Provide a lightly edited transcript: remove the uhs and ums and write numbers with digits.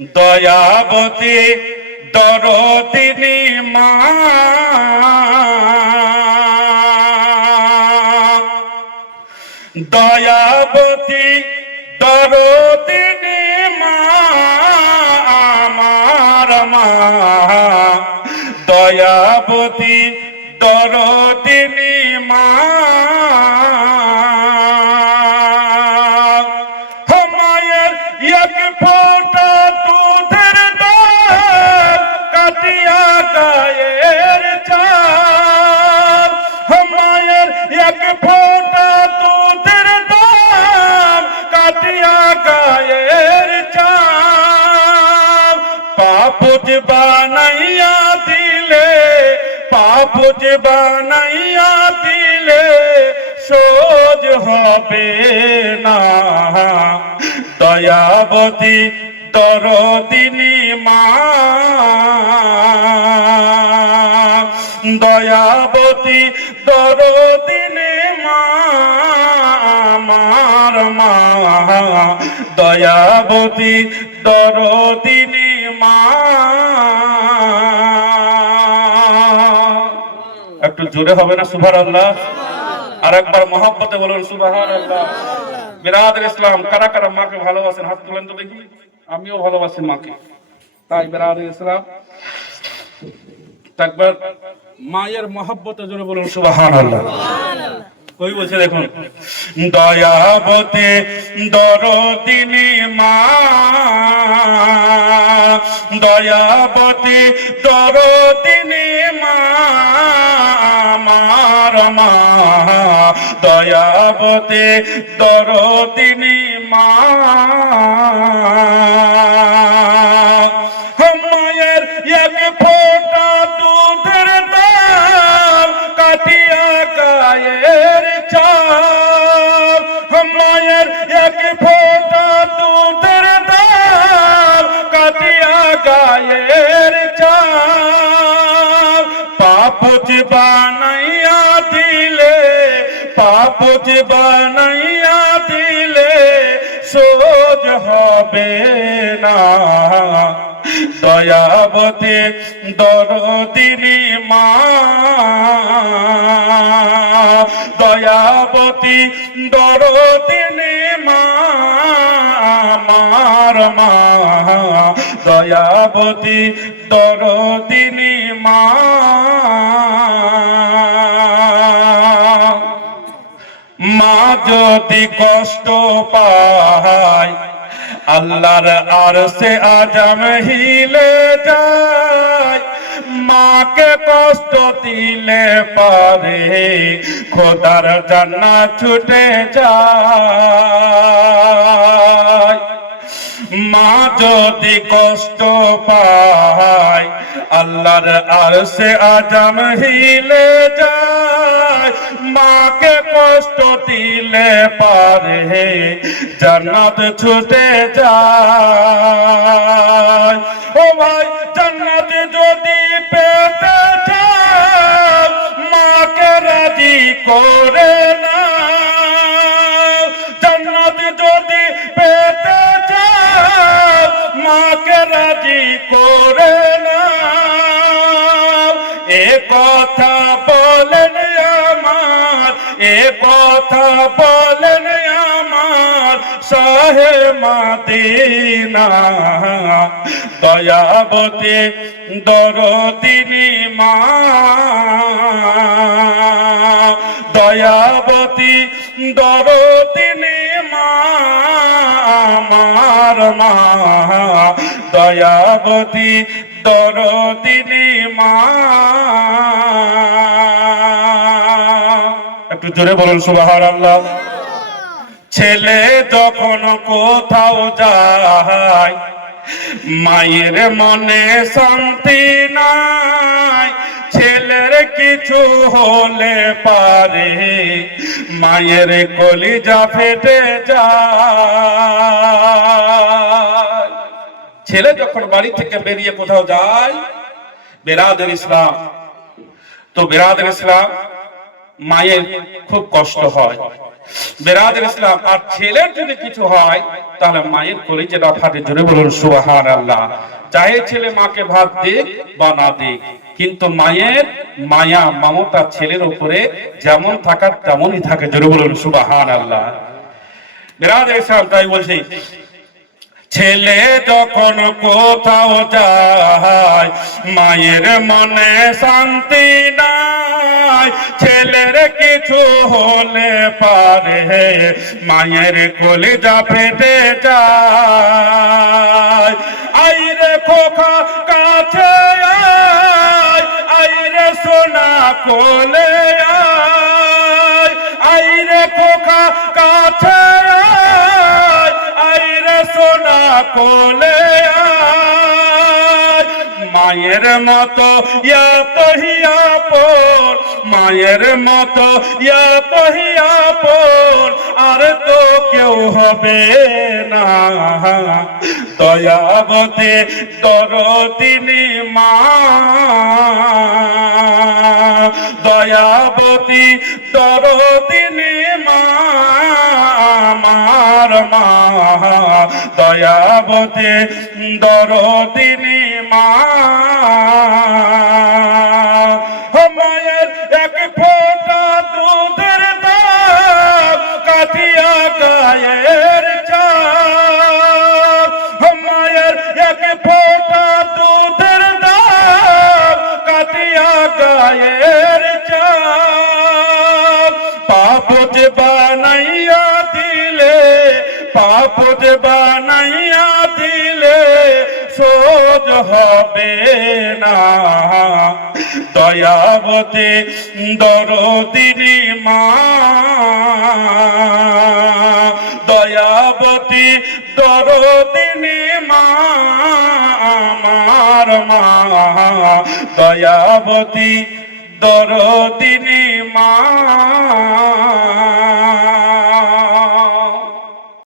দয়াবতী দরদিনী মা, দয়াবতী দরদিনী মা, আমার মা, দয়াবতী দরদিনী মা। মায়ের এক ফোঁটা দুধের দাম কাটিয়া গায়ের চাল, মায়ের এক ফোঁটা দুধের দাম কাটিয়া গায়ের চাল। পাপোজ বানাইয়া দিলে, পাপোজ বানাইয়া দিলে সোজ হবে না। দয়াবতী দরদিনী মা, দয়াবতী দরদিনী মা, আমার মা, দয়াবতী দরদিনী মা। একটু জোরে হবে না সুবহানাল্লাহ? আর একবার মহব্বতে বলুন সুবহানাল্লাহ। বিরাদর ইসলাম, কারা কারা মাকে ভালোবাসেন হাত তুলেন তো দেখি। আমিও ভালোবাসি মাকে, তাই বিরাদর ইসলাম একবার মায়ের মহব্বতে জোরে বলুন সুবহানাল্লাহ। কই বলছে দেখুন, দয়াবতী দরদিনী মা, দয়াবতী দরদিনী মা, আমার মা, দয়াবতী দরদিনী মা। মায়ের এক ফোঁটা দুধের দাম কাটিয়া গায়ের চাল, মায়ের এক ফোঁটা দুধের দাম কাটিয়া গায়ের চাল। পাপোজ বানাইয়া দিলে, পাপোজ বানাইয়া দিলে সোজ হবে না। দয়াবতী দরদিনী মা, দয়াবতী দরদিনী মা, আমার মা, দয়াবতী দরদিনী মা। মা যদি কষ্ট পায় আল্লাহর আরশে আজম হিলে যায়। মাকে কষ্ট দিলে পারে খোদার জান্নাত ছুটে যায়। মা যদি কষ্ট পায় আল্লাহর আরশে আজম হিলে যায়। মাকে কষ্ট দিলে পারে জান্নাত ছুটে যায়। ও ভাই, জান্নাত যদি পেতে চাও মাকে রাজি করে না। জান্নাত যদি পেতে চাও মাকে রাজি করে না। এ কথা বলেন আমার, এ কথা বলেন আমার শাহে মদিনা। দয়াবতী দরদিনী মা, দয়াবতী দরদিনী মা, আমার মা, দয়াবতী দরদিনী মা। একটু জোরে বলুন সুবহানাল্লাহ। ছেলে যখন কোথাও যায় মায়ের মনে শান্তি নাই। ছেলের কিছু হলে পারে মায়ের কলিজা ফেটে যায়। ছেলে যখন বাড়ি থেকে বেরিয়ে কোথাও যায়, বিরাদর ইসলাম, তো বিরাদর ইসলাম মায়ের খুব কষ্ট হয়। বিরাদর ইসলাম, আর ছেলের যদি কিছু হয় তাহলে মায়ের কলিজাটা ফাটে। জোরে বলুন সুবহানাল্লাহ। চাহে ছেলে মাকে ভাত দিক বা না দিক, কিন্তু মায়ের মায়া মমতা ছেলের উপরে যেমন থাকার তেমনই থাকে। জোরে বলুন সুবহানাল্লাহ। বিরাদর ইসলাম, তাই বলছি ছেলে যখন কোথাও যায় মায়ের মনে শান্তি নাই, ছেলের কিছু হলে পারে মায়ের কলিজা ফেটে যায়। আইরে খোকা কাছে আয়, আইরে সোনা কোলে আয়, আইরে খোকা কাছে আয়, আইরে সোনা কোলে আয়। মায়ের মতো এত হিয়াপন, মায়ের মতো এত হিয়াপন আর তো কেউ হবে না। দয়াবতী দরদিনী মা, দয়াবতী দরদিনী মা, আমার মা দয়াবতী দরদিনী মা। মায়ের এক ফোঁটা দুধের দাম কাঠিয়া গায়ের চাপ, মায়ের এক ফোঁটা দুধের দাম কাঠিয়া গায়ের চাপ। পাপ যে বানাইয়া দিলে, পাপ যে বানাইয়া দিলে সোজ হবে না। দয়াবতী দরদিনী মা, দয়াবতী দরদিনী মা, আমার মা দয়াবতী দরদিনী মা।